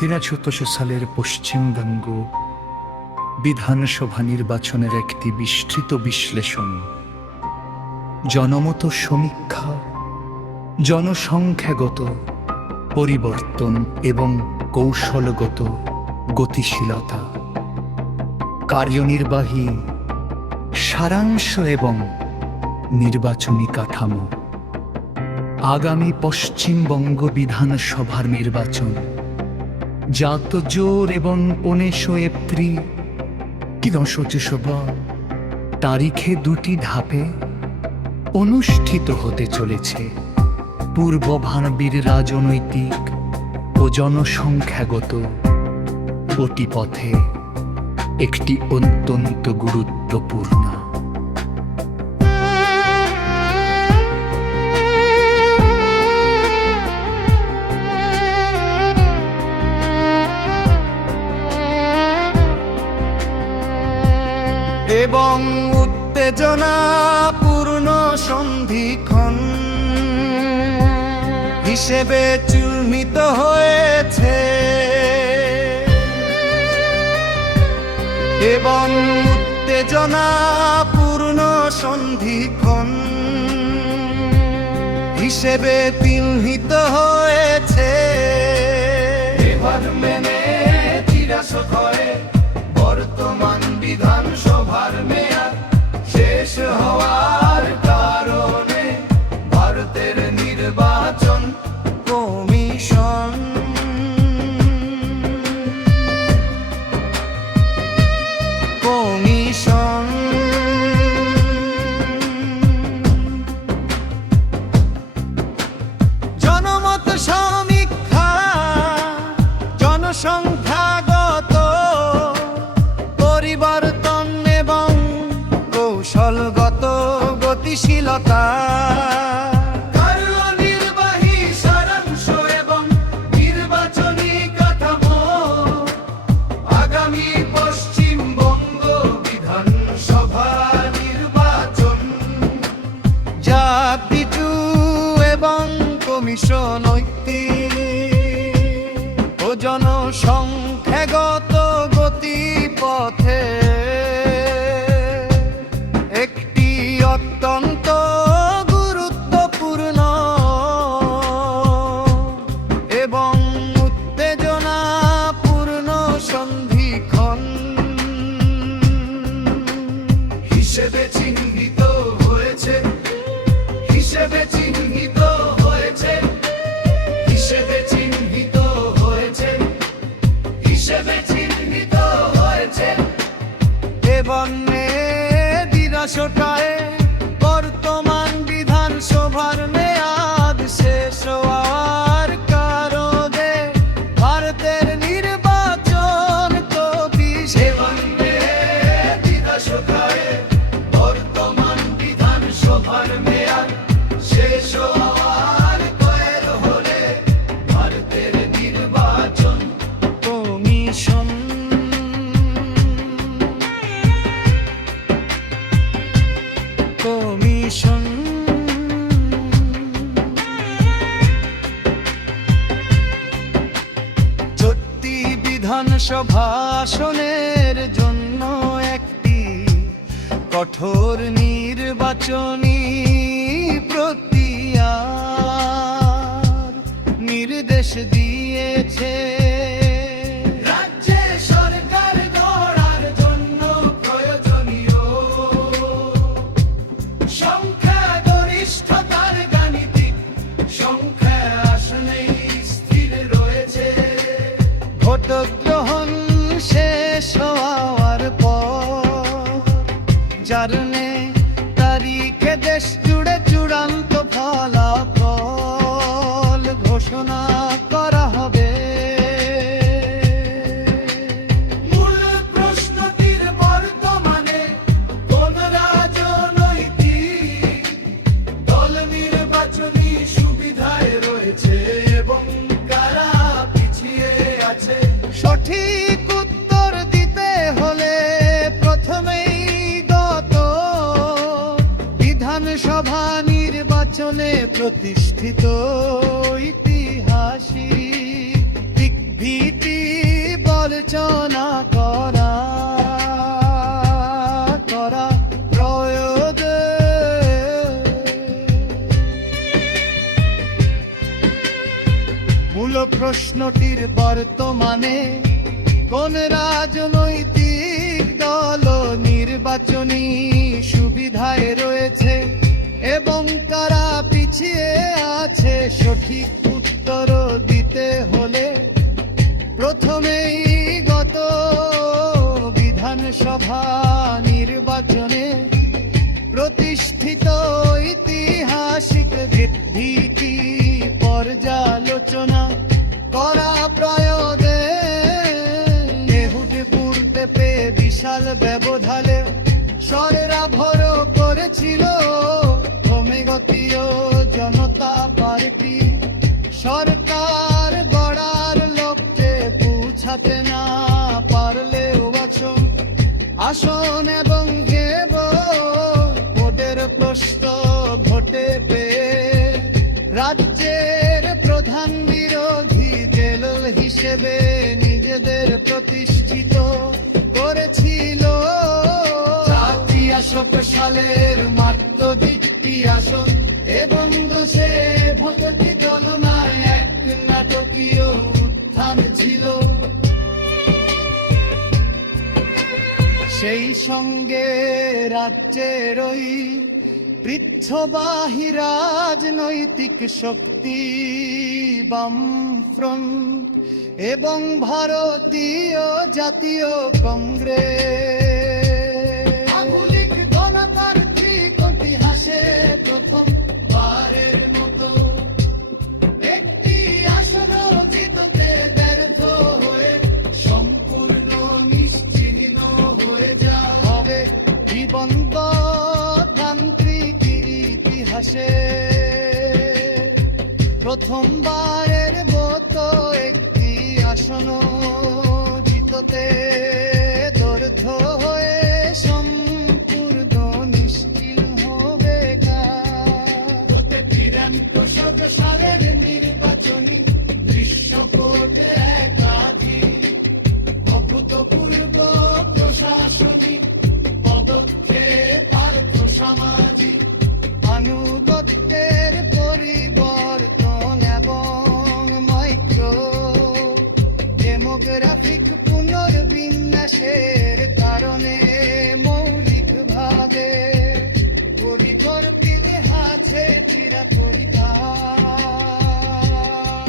১৯৭৩ সালের পশ্চিমবঙ্গ বিধানসভা নির্বাচনের একটি বিস্তৃত বিশ্লেষণ, জনমত সমীক্ষা, জনসংখ্যাগত পরিবর্তন এবং কৌশলগত গতিশীলতা, কার্যনির্বাহী সারাংশ এবং নির্বাচনী কাঠামো। আগামী পশ্চিমবঙ্গ বিধানসভার নির্বাচন জাতজোর এবং ১৯ এপ্রিল ২০২৪ তারিখে দুটি ধাপে অনুষ্ঠিত হতে চলেছে। পূর্বভারতীয় রাজনৈতিক ও জনসংখ্যাগত গতিপথে একটি অত্যন্ত গুরুত্বপূর্ণ। এবং উত্তেজনাপূর্ণ সন্ধিক্ষণ হিসেবে চিহ্নিত হয়েছে, এবং উত্তেজনাপূর্ণ সন্ধিক্ষণ হিসেবে চিহ্নিত হয়েছে। এবার মেনে চিরাশত হয়ে বর্তমান বিধানসভার মেয়াদ শেষ হওয়ার কারণে ভারতের নির্বাচন কমিশন জনমত সমীক্ষা, জনসংখ্যাগত পরিবর্তন এবং কৌশলগত গতিশীলতা, কার্যনির্বাহী সারাংশ এবং নির্বাচনী কাঠামো। আগামী পশ্চিমবঙ্গ বিধানসভা নির্বাচন জাতিচু এবং কমিশন ঐক্যিক ও জনসংখ্যাগত গতিপথে একটি অত্যন্ত গুরুত্বপূর্ণ এবং উত্তেজনাপূর্ণ সন্ধিক্ষণ হিসেবে চিহ্নিত হয়েছে, হিসেবে চিহ্নিত হয়েছে, হিসেবে চিহ্নিত হয়েছে, হিসেবে চিহ্নিত হয়েছে। এবং বিরাশতায় বর্তমান বিধানসভার মেয়াদ শেষ হওয়ার কারণে ভারতের নির্বাচন বিরাশতায় বর্তমান বিধানসভার মেয়াদ শেষ হওয়ার হলে ভারতের নির্বাচন কমিশন চলতি বিধানসভা আসনের জন্য একটি কঠোর নির্বাচনী প্রক্রিয়ার নির্দেশ দিয়েছে। রাজ্যে সরকার গড়ার জন্য প্রয়োজনীয় সংখ্যাগরিষ্ঠতার গাণিতিক সংখ্যা আসলেই স্থির রয়েছে। ভোট গ্রহণ শেষ হওয়ার পর 4 তারিখে দেশ জুড়ে চূড়ান্ত ফলাফল ঘোষণা করা হবে। মূল প্রশ্নটির বর্তমানে কোন রাজনৈতিক দল নির্বাচনী সুবিধায় রয়েছে এবং কারা পিছিয়ে আছে, সঠিক উত্তর দিতে হলে প্রথমেই গত বিধানসভা নির্বাচনে প্রতিষ্ঠিত ঐতিহাসিক দিক ভিত্তি বিবেচনা করা মূল প্রশ্নটির বর্তমানে কোন রাজনৈতিক দল নির্বাচনী সুবিধায় রয়েছে এবং কারা পিছিয়ে আছে, সঠিক উত্তর দিতে হলে প্রথমেই গত বিধানসভা নির্বাচনে প্রতিষ্ঠিত ঐতিহাসিক ভিত্তিটি পর্যালোচনা করা প্রয়োজন। এহুদপুর টেপে বিশাল ব্যবধানে স্বরেরা ভরো করেছিল ক্রমেগতীয় জনতা পার্টি। সরকার গড়ার লক্ষ্যে পৌঁছাতে না পারলেও আসন এবং ভোটের প্রশ্ন ভোটে পেয়ে রাজ্যের প্রধান বিরোধী দল হিসেবে নিজেদের প্রতিষ্ঠিত করেছিল। 4 সালের মাত্র 2টি আসন এবং দোষে ভোটটি তুলনায় এক নাটকীয় উত্থান ছিল। সেই সঙ্গে রাজ্যের ওই পৃষ্ঠবাহী রাজনৈতিক শক্তি বামফ্রন্ট এবং ভারতীয় জাতীয় কংগ্রেস আধুনিক গণতান্ত্রিক ইতিহাসে প্রথমবারের মতো একটি আসন জিততে ব্যর্থ হয়ে সম্পূর্ণ নিশ্চিহ্ন হয়ে যাবে জীবনতান্ত্রিক ইতিহাসে। প্রথমবারের মতো একটি আসন জিততে ব্যর্থ হয়ে